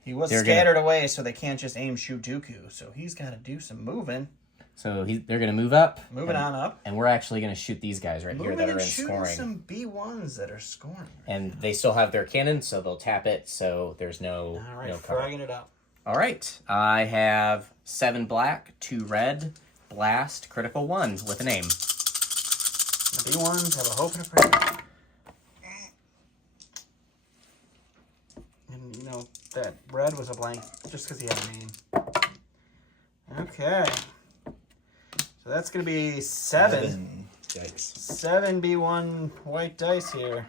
He was They're scattered away, so they can't just aim shoot Dooku. So he's got to do some moving. So they're going to move up. Moving on up. And we're actually going to shoot these guys right here that are in shooting scoring. some B1s that are scoring. And they still have their cannon, so they'll tap it, so there's no, Alright, no cover. fragging it up. All right. I have 7 black, 2 red, blast, critical 1 with a name. The B1s have a hope and a prayer. And, you know, that red was a blank just because he had a name. Okay. So that's going to be 7. Dice. 7 B1 white dice here.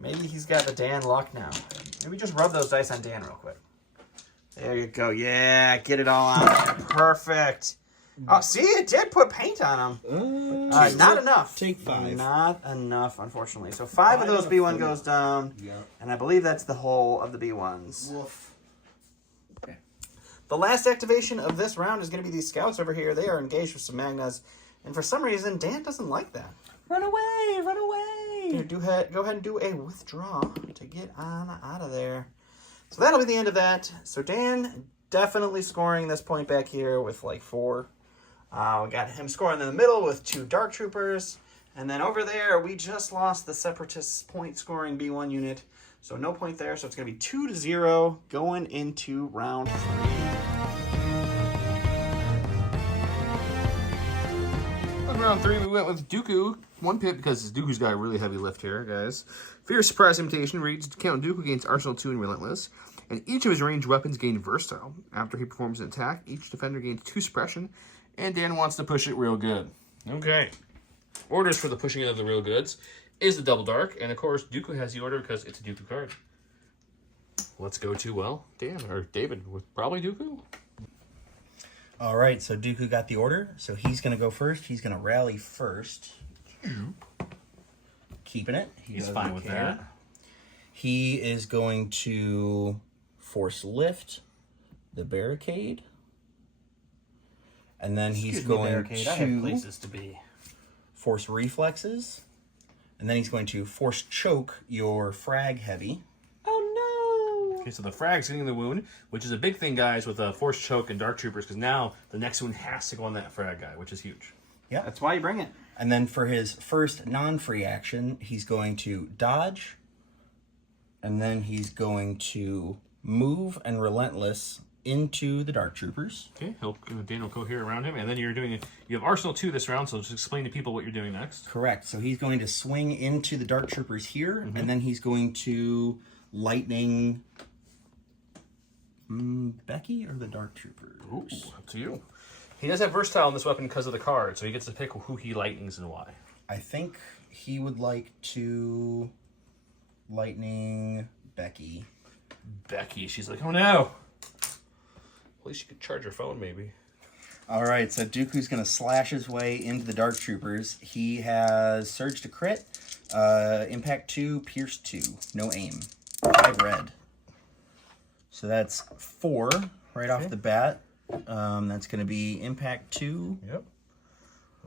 Maybe he's got the Dan luck now. Maybe just rub those dice on Dan real quick. There you go. Yeah, get it all on there. Perfect. Oh, see, it did put paint on him. Not enough. Take 5. Not enough, unfortunately. So 5 of those B1 goes down. Yeah. And I believe that's the whole of the B1s. Woof. The last activation of this round is going to be these scouts over here. They are engaged with some Magnas. And for some reason, Dan doesn't like that. Run away! Run away! Go ahead and do a withdraw to get on out of there. So that'll be the end of that. So Dan definitely scoring this point back here with like 4. We got him scoring in the middle with 2 Dark Troopers. And then over there, we just lost the Separatist point scoring B1 unit. So no point there. So it's going to be 2-0 going into round 3. Round 3, we went with Dooku. 1 pip because Dooku's got a really heavy lift here, guys. Fierce Surprise Imitation reads, Count Dooku gains Arsenal 2 and Relentless, and each of his ranged weapons gain Versatile. After he performs an attack, each defender gains 2 Suppression, and Dan wants to push it real good. Okay. Orders for the pushing of the real goods is the Double Dark, and of course, Dooku has the order because it's a Dooku card. Let's go to, well, Dan, or David, with probably Dooku? All right, so Dooku got the order, so he's going to go first. He's going to rally first. Keeping it. He's fine with that. He is going to force lift the barricade. And then he's going I have to places to be. force reflexes. And then he's going to force choke your frag heavy. Okay, so the frag's hitting the wound, which is a big thing, guys, with a Force Choke and Dark Troopers, because now the next wound has to go on that frag guy, which is huge. Yeah. That's why you bring it. And then for his first non-free action, he's going to dodge. And then he's going to move and Relentless into the Dark Troopers. Okay, Dan will cohere around him, and then you have Arsenal 2 this round, so just explain to people what you're doing next. Correct. So he's going to swing into the Dark Troopers here, and then he's going to lightning Becky or the Dark Troopers? Ooh, up to you. He does have Versatile on this weapon because of the card, so he gets to pick who he lightnings and why. I think he would like to lightning Becky. Becky. She's like, oh no. At least you could charge her phone, maybe. All right, so Dooku's going to slash his way into the Dark Troopers. He has Surge to crit, Impact 2, Pierce 2, no aim. 5 red. So that's 4 right off the bat. That's going to be Impact 2. Yep.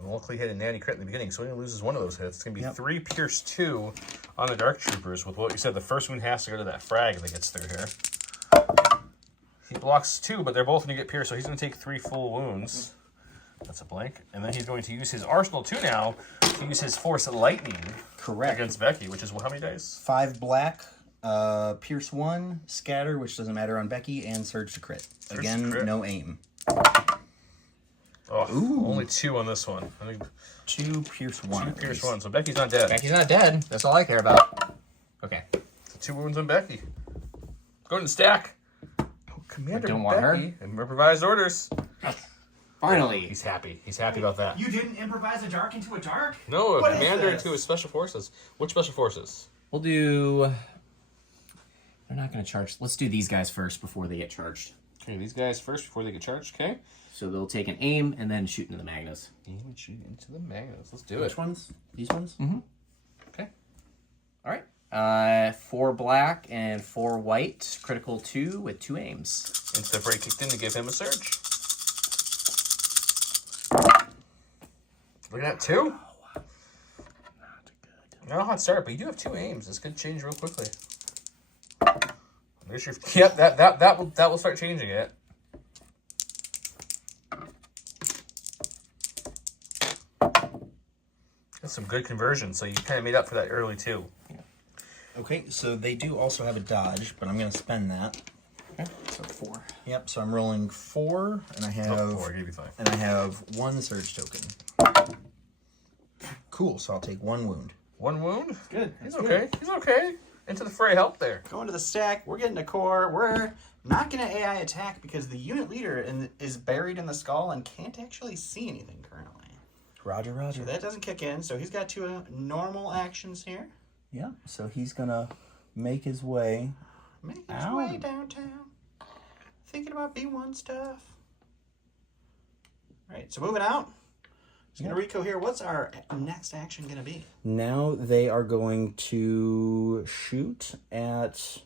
Well, luckily he had a natty crit in the beginning, so he only loses one of those hits. It's going to be 3 Pierce 2 on the Dark Troopers. With what you said, the first one has to go to that frag that gets through here. He blocks 2, but they're both going to get pierced, so he's going to take 3 full wounds. That's a blank. And then he's going to use his Arsenal 2 now to use his Force Lightning. Correct. Against Becky, which is how many dice? 5 black, Pierce 1, Scatter, which doesn't matter on Becky, and Surge to crit. Again, no aim. Oh, only 2 on this one. I think 2 Pierce 1. 2 Pierce 1, so Becky's not dead. Becky's not dead. That's all I care about. Okay. So 2 wounds on Becky. Go to the stack. Commander don't want her. Becky and improvised orders. Finally. He's happy. He's happy about that. You didn't improvise a dark into a dark? No, a What is commander this? to his special forces. Which special forces? We'll do... They're not going to charge. Let's do these guys first before they get charged. Okay, these guys first before they get charged. Okay. So they'll take an aim and then shoot into the Magnus. Aim and shoot into the Magnus. Let's do Which it. ones? These ones? Mm-hmm. Okay. All right. 4 black and 4 white. Critical 2 with 2 aims. Instant break kicked in to give him a surge. Look at that, 2. Not good. Not a hot start, but you do have 2 aims. This could change real quickly. There's your... Yep, that will start changing it. That's some good conversion, so you kind of made up for that early too. Okay, so they do also have a dodge, but I'm going to spend that. Okay. So 4. Yep, so I'm rolling 4, and I have 4, I gave you 5. and I have 1 surge token. Cool, so I'll take 1 wound. 1 wound? Good. He's okay. He's okay. Into the fray help there. Going to the stack. We're getting a core. We're not going to AI attack because the unit leader is buried in the skull and can't actually see anything currently. Roger, roger. So that doesn't kick in. So he's got 2 normal actions here. Yeah, so he's going to make his way. Making his way downtown. Thinking about B1 stuff. All right, so moving out. Just going to reco here. What's our next action going to be? Now they are going to shoot at...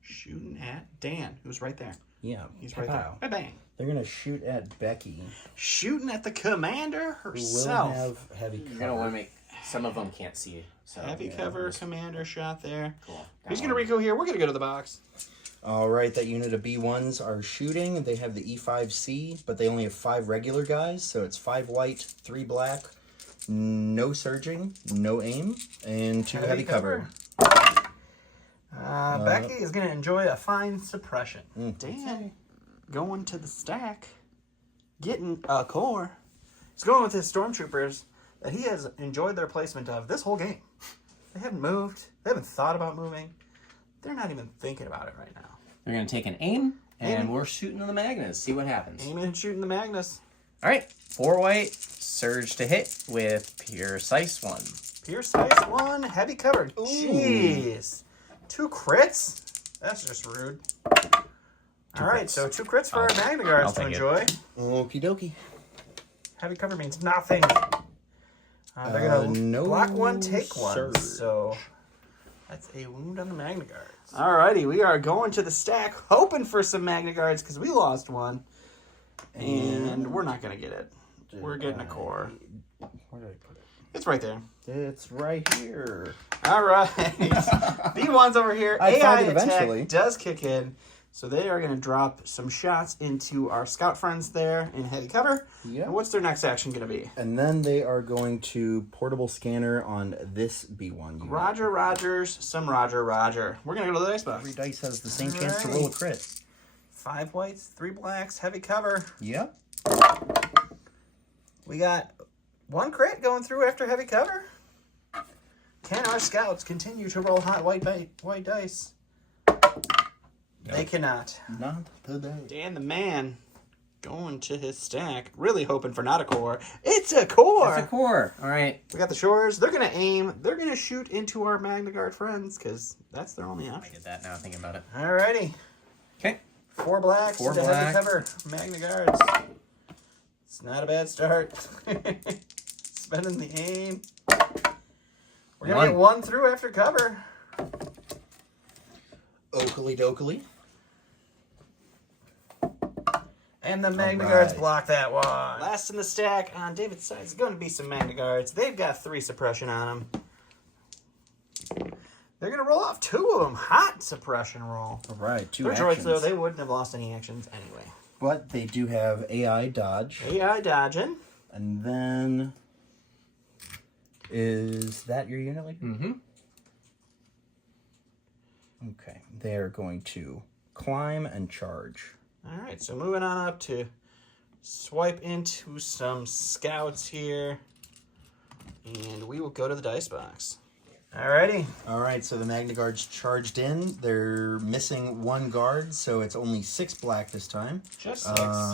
Shooting at Dan, who's right there. Yeah, He's right there. Bang. They're going to shoot at Becky. Shooting at the commander Who will herself. have heavy cover. You're going to want to make... Some of them can't see you. So Heavy cover commander shot there. Cool. Who's going to reco here? We're going to go to the box. All right, that unit of B1s are shooting. They have the E5C, but they only have 5 regular guys, so it's 5 white, 3 black, no surging, no aim, and 2 heavy cover. Becky is going to enjoy a fine suppression. Dan going to the stack, getting a core. He's going with his stormtroopers that he has enjoyed their placement of this whole game. They haven't moved. They haven't thought about moving. They're not even thinking about it right now. They're going to take an aim, and we're shooting to the Magnus. See what happens. Aiming and shooting the Magnus. All right. 4 white. Surge to hit with Precise 1. Pierce size 1. Heavy cover. Jeez. 2 crits? That's just rude. All right, so 2 crits for our Magna Guards to enjoy. Okie dokie. Heavy cover means nothing. They're going to block 1, take 1. surge. So that's a wound on the Magna Guards. Alrighty, we are going to the stack, hoping for some Magna Guards because we lost 1. And we're not going to get it. We're getting a core. Where did I put it? It's right there. It's right here. Alright. B1's over here. I AI found it attack eventually. does kick in. So they are going to drop some shots into our scout friends there in heavy cover. Yep. And what's their next action going to be? And then they are going to portable scanner on this B1 unit. Roger, Rogers, some Roger, Roger. We're going to go to the dice box. Every dice has the same chance to roll a crit. 5 whites, 3 blacks, heavy cover. Yep. We got 1 crit going through after heavy cover. Can our scouts continue to roll hot white dice? They cannot. Not today. Dan the man going to his stack. Really hoping for not a core. It's a core! It's a core. All right. We got the Shores. They're going to aim. They're going to shoot into our Magna Guard friends, because that's their only I option. did that now thinking about it. Alrighty. Okay. 4 blacks Four to heavy black. cover Magna Guards. It's not a bad start. Spending the aim. We're going to get 1 through after cover. Oakley dokley. And the Magna All Guards right. block that one. Last in the stack on David's side is going to be some Magna Guards. They've got 3 suppression on them. They're going to roll off 2 of them. Hot suppression roll. All right, 2 They're actions. droids, though. They wouldn't have lost any actions anyway. But they do have AI dodge. AI dodging. And then... Is that your unit leader? Mm-hmm. Okay. They're going to climb and charge. All right, so moving on up to swipe into some scouts here. And we will go to the dice box. Alrighty. All right, so the Magna Guard's charged in. They're missing 1 guard, so it's only 6 black this time. Just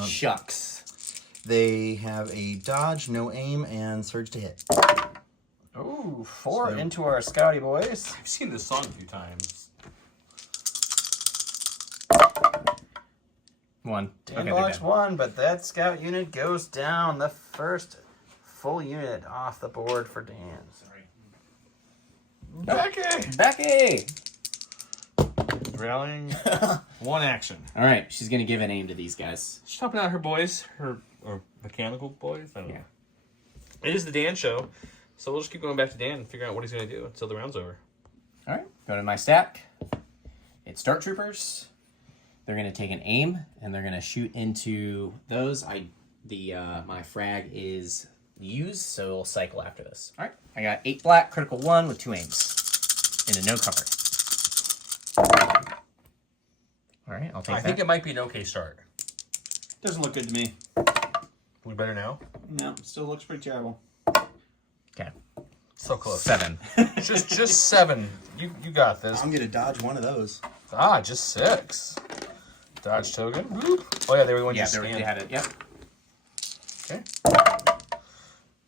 Shucks. They have a dodge, no aim, and surge to hit. Ooh, 4 So- into our scouty boys. I've seen this song a few times. 1. Dan blocks 1, but that scout unit goes down. The first full unit off the board for Dan. Sorry. Becky! Rallying. 1 action. All right, she's going to give an aim to these guys. She's helping out her boys, or mechanical boys. I don't know. Yeah. It is the Dan show, so we'll just keep going back to Dan and figure out what he's going to do until the round's over. All right, go to my stack. It's Dart Troopers. They're going to take an aim, and they're going to shoot into those. My frag is used, so it'll cycle after this. All right, I got 8 black, critical 1 with 2 aims into no cover. All right, I'll take I that. think it might be an okay start. Doesn't look good to me. We better now? No, still looks pretty terrible. Okay, So close. 7. just 7. You got this. I'm going to dodge 1 of those. Just 6. Dodge token. Boop. Oh yeah, they were going Yeah, to they scan. had it. Yep. Okay.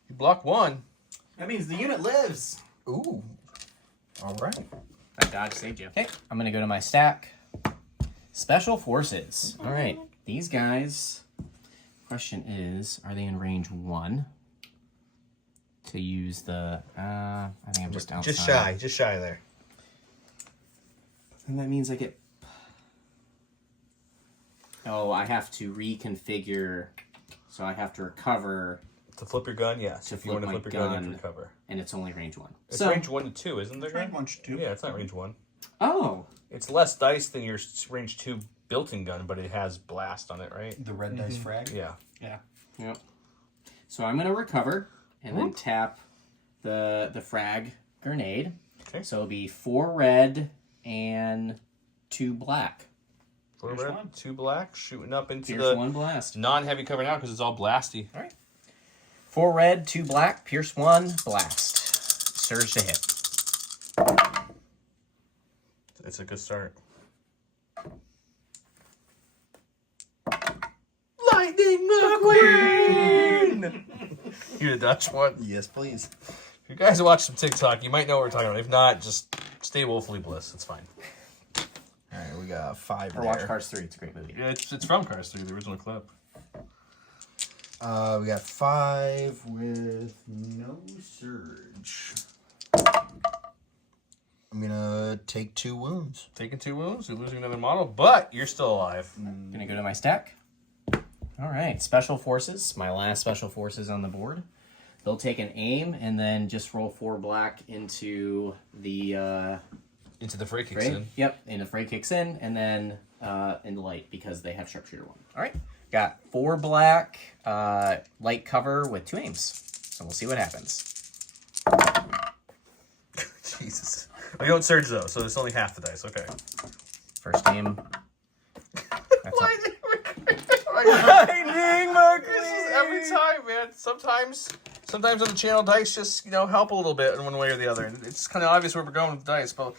You block 1. That means the unit lives. Ooh. All right. That dodge saved you. Okay, I'm going to go to my stack. Special Forces. All right, these guys. Question is, are they in range 1 to use the? I think I'm just outside. Just shy there. And that means I get. Oh, I have to reconfigure. So I have to recover, To flip your gun, yes. To If you want to flip flip my your gun, you gun. have to recover. and it's only range 1. It's So, range 1 to 2, isn't there? Range Gun? 1 to 2. Yeah, it's not range 1. oh, It's less dice than your range 2 built-in gun, but it has blast on it, right? The red dice frag. Yeah. Yeah. yep. So I'm gonna recover and then tap the frag grenade. Okay. So it'll be 4 red and 2 black. 4 Here's red, one. 2 black, shooting up into Pierce the 1 blast. non-heavy cover now because it's all blasty. All right. 4 red, 2 black, pierce 1, blast. Surge to hit. It's a good start. Lightning McQueen! You the Dutch one? Yes, please. If you guys watch some TikTok, you might know what we're talking about. If not, just stay woefully bliss. It's fine. All right, we got 5 Or there. watch Cars 3. It's a great movie. Yeah, it's from Cars 3, the original clip. We got 5 with no surge. I'm gonna take 2 wounds. Taking 2 wounds, you're losing another model, but you're still alive. Gonna go to my stack. All right, Special Forces. My last Special Forces on the board. They'll take an aim and then just roll 4 black into the Into the fray kicks fray. in. Yep, and the fray kicks in, and then in the light because they have sharpshooter 1. All right, got 4 black, light cover with 2 aims. So we'll see what happens. Jesus. Oh, you don't surge though, so it's only half the dice. Okay. First aim. That's all. Lightning McQueen! Every time, man. Sometimes on the channel, dice just help a little bit in one way or the other. And it's kind of obvious where we're going with dice, but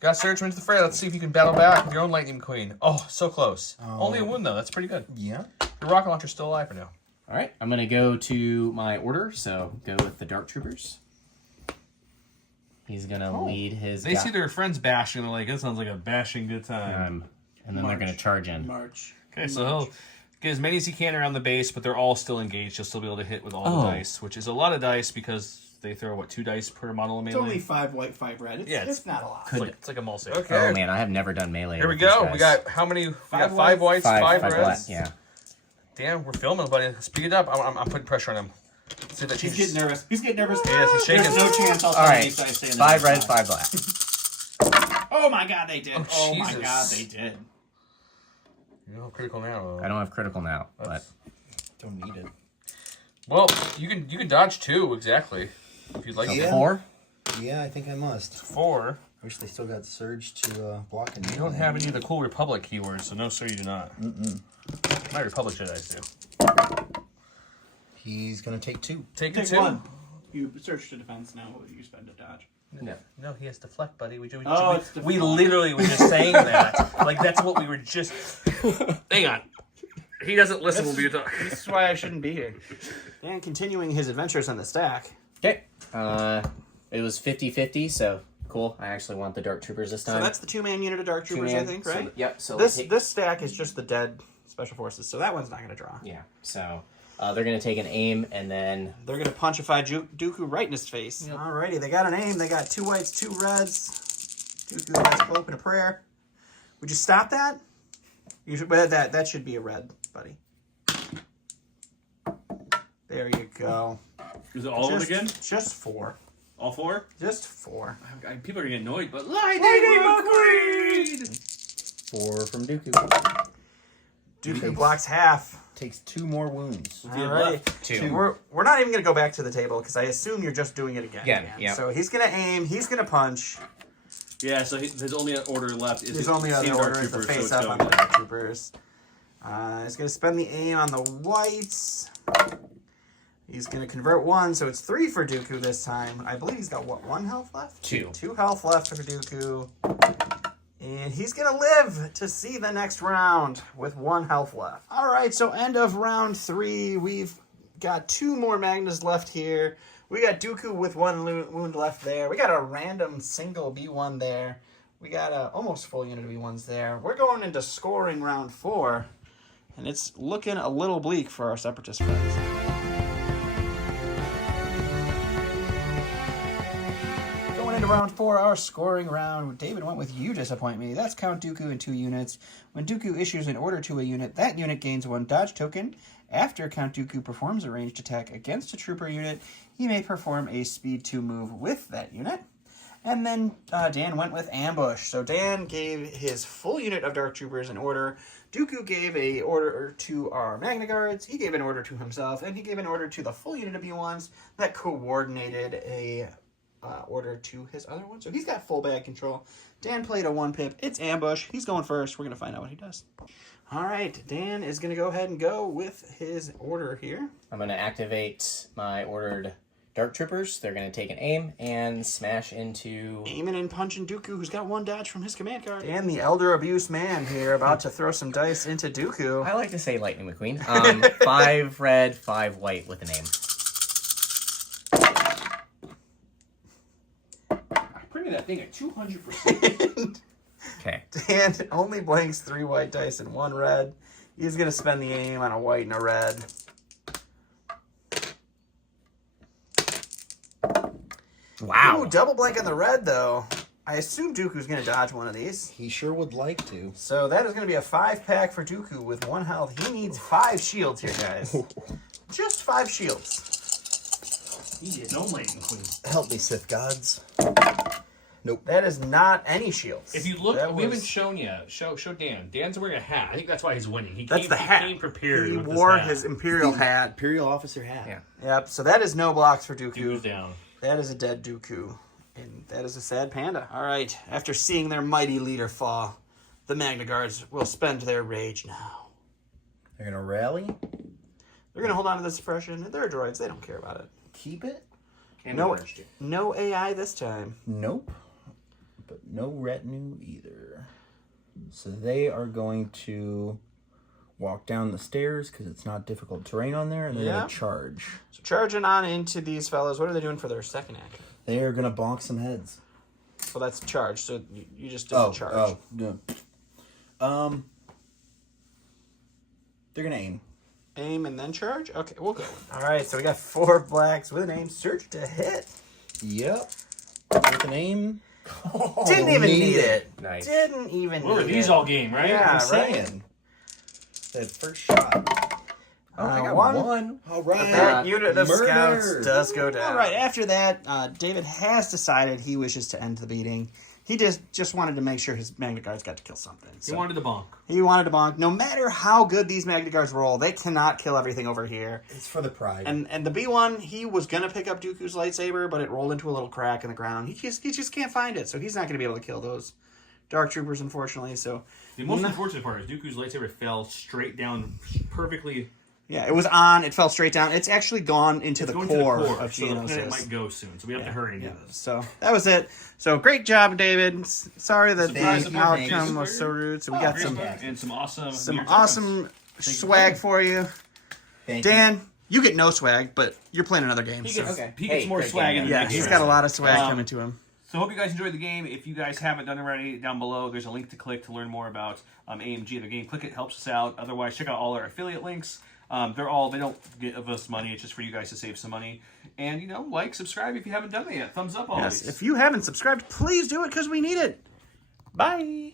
Got Surge into the fray. Let's see if you can battle back with your own Lightning McQueen. Oh, so close. Only a wound, though. That's pretty good. Yeah. Your rocket launcher's still alive for now. All right, I'm going to go to my order, so go with the Dark Troopers. He's going to lead his... They see their friends bashing, and they're like, that sounds like a bashing good time. And then they're going to charge in. March. Okay, so he'll get as many as he can around the base, but they're all still engaged. He'll still be able to hit with all the dice, which is a lot of dice because they throw, what, 2 dice per model of melee? It's only 5 white, 5 red. It's not a lot. It's like a mole save. Okay. Oh, man, I have never done melee. Here we with these go. guys. We got how many? We got 5 whites, 5 reds. black, yeah. Damn, we're filming, buddy. Speed it up. I'm putting pressure on him. Let's see if that He's changes. getting nervous. He's getting nervous. Yes, he's shaking. There's no chance I'll All tell right, these guys stay in 5 there. red, 5 black. Oh my god, they did. Oh my Jesus. god, they did. You don't have critical now. I don't have critical now, but... Don't need it. Well, you can dodge 2, exactly. If you'd like So to. 4? Yeah, I think I must. 4. I wish they still got Surge to block and You don't have any of the cool Republic keywords, so no, sir, you do not. My Republic Jedi's do. He's gonna take 2. Take Take 2. 1. You search to defense now. You spend a dodge. No, he has deflect, buddy. It's we deflect. literally were just saying that. Like, that's what we were just... Hang on. He doesn't listen when we talk. This is why I shouldn't be here. Dan continuing his adventures on the stack. Okay. It was 50-50, so cool. I actually want the Dark Troopers this time. So that's the 2-man unit of Dark Troopers, I think, right? So, yep. So This stack is just the dead Special Forces, so that one's not going to draw. Yeah. So they're going to take an aim, and then... They're going to punchify Dooku right in his face. Yep. Alrighty, they got an aim. They got 2 whites, 2 reds. Dooku has a open a prayer. Would you stop that? You should. Well, that should be a red, buddy. There you go. Is it all of them again? Just 4. All 4? Just 4. People are getting annoyed, but Lightning McQueen! 4 from Dooku. Dooku blocks half. Takes 2 more wounds. Alright. 2. We're not even going to go back to the table because I assume you're just doing it again. Yeah. So he's going to aim. He's going to punch. Yeah, so his only order left is His only other order is the face up on the Dark Troopers. He's going to spend the aim on the whites. He's going to convert 1, so it's 3 for Dooku this time. I believe he's got, what, 1 health left? 2. 2 health left for Dooku. And he's going to live to see the next round with 1 health left. All right, so end of round 3. We've got 2 more Magnas left here. We got Dooku with 1 wound left there. We got a random single B1 there. We got a almost full unit of B1s there. We're going into scoring round 4, and it's looking a little bleak for our Separatist friends. Going into round 4, our scoring round. David went with You Disappoint Me. That's Count Dooku in 2 units. When Dooku issues an order to a unit, that unit gains 1 dodge token. After Count Dooku performs a ranged attack against a trooper unit, he may perform a speed 2 move with that unit. And then Dan went with Ambush. So Dan gave his full unit of Dark Troopers an order. Dooku gave an order to our Magna Guards. He gave an order to himself. And he gave an order to the full unit of B1s that coordinated a order to his other one. So he's got full bag control. Dan played a 1-pip. It's Ambush. He's going first. We're going to find out what he does. All right, Dan is going to go ahead and go with his order here. I'm going to activate my ordered Dark Troopers. They're going to take an aim and smash into... Aiming and punching Dooku, who's got 1 dodge from his command card. And the Elder Abuse man here, about to throw some dice into Dooku. I like to say Lightning McQueen. 5 red, 5 white with an aim. I'm bringing that thing at 200%. Okay. Dan only blanks 3 white dice and 1 red. He's going to spend the aim on a white and a red. Wow. Ooh, double blank on the red, though. I assume Dooku's going to dodge one of these. He sure would like to. So that is going to be a 5-pack for Dooku with 1 health. He needs 5 shields here, guys. Just 5 shields. He is no Lightning Queen. Help me, Sith gods. Nope. That is not any shields. If you look, That we was- haven't shown yet. Show Dan. Dan's wearing a hat. I think that's why he's winning. That's the hat. He came prepared. He with this wore hat. his Imperial hat. Imperial officer hat. Yeah. Yep, so that is no blocks for He was Dooku. down. That is a dead Dooku. And that is a sad panda. All right, after seeing their mighty leader fall, the Magna Guards will spend their rage now. They're gonna rally. They're going to hold on to the suppression. They're droids. They don't care about it. Keep it. No AI this time. Nope. but no retinue either. So they are going to walk down the stairs because it's not difficult terrain on there, and they're going to charge. So charging on into these fellas. What are they doing for their second action? They are going to bonk some heads. Well, that's charge. So you just did the charge. Oh, no. They're going to aim. Aim and then charge? Okay, we'll go. All right, so we got 4 blacks with an aim. Search to hit. Yep. With an aim. Didn't even need it. Nice. Didn't even What were need these it. all game, right? Yeah, I'm right. saying. That first shot. Oh, I got one. All right. That unit of Murder. scouts does go down. All right, after that, David has decided he wishes to end the beating. He just wanted to make sure his Magna Guards got to kill something. He So wanted the bonk. he wanted to bonk. No matter how good these Magna Guards roll, they cannot kill everything over here. It's for the pride. And the B1, he was going to pick up Dooku's lightsaber, but it rolled into a little crack in the ground. He just can't find it, so he's not going to be able to kill those Dark Troopers, unfortunately. So The most unfortunate part is Dooku's lightsaber fell straight down perfectly. yeah, it was on. It fell straight down. It's actually gone into the Going core, to the core, of so the planet Geonosis. might go soon. So we have to hurry and do this. So that was it. So great job, David. Sorry that Surprise, the surprise. outcome was so rude. So we got some And some awesome swag for you. Thank you. Dan, you get no swag, but you're playing another game. He So. gets, Okay. he gets Hey, more great swag game, in the Yeah, next he's round. got a lot of swag Um, coming to him. So hope you guys enjoyed the game. If you guys haven't done it already, down below there's a link to click to learn more about AMG and the game. Click it, helps us out. Otherwise, check out all our affiliate links. They don't give us money. It's just for you guys to save some money. And like, subscribe if you haven't done it yet. Thumbs up always. Yes, if you haven't subscribed, please do it because we need it. Bye.